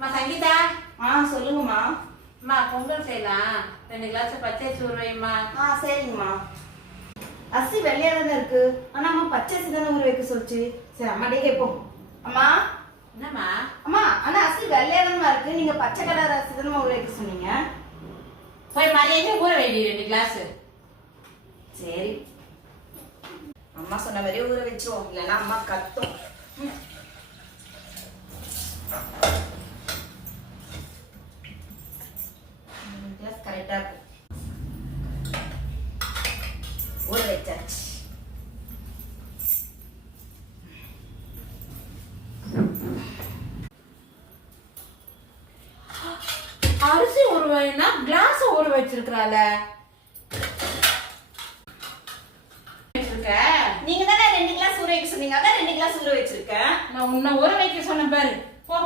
சங்கீதா. சொல்லுங்கம்மா. பொங்கல் செய்யலாம். 2 கிளாஸ் பச்சரிசி ஊற வைம்மா. சரிங்கம்மா. அரிசி வெள்ளையா தானே இருக்கு, ஆனா அம்மா பச்சரிசி தானே ஊற வைக்க சொல்லிச்சு. சரி அம்மாட்டே கேட்போம். அம்மா. என்னம்மா? அம்மா ஆனா அரிசி வெள்ளையா தானே இருக்கு, நீங்க பச்சை கலர் அரிசி தானே ஊற வைக்க சொன்னீங்க. போய் மரியாதை ஊற வைடி 2 கிளாஸ். சரி அம்மா சொன்ன மாதிரி ஊற வச்சிருவோம், இல்லைன்னா அம்மா கத்தும். கரெக்டா இருக்கும். ஊற வச்சாச்சு. அரிசி ஊற வைனா கிளாஸ் ஊற வச்சிருக்கறால. நீங்க தானே 2 கிளாஸ் ஊற வைக்க சொன்னீங்க, அதான் 2 கிளாஸ் ஊற வச்சிருக்கேன். நான் உன்னை ஊற வைக்க சொன்ன பாரு. போ.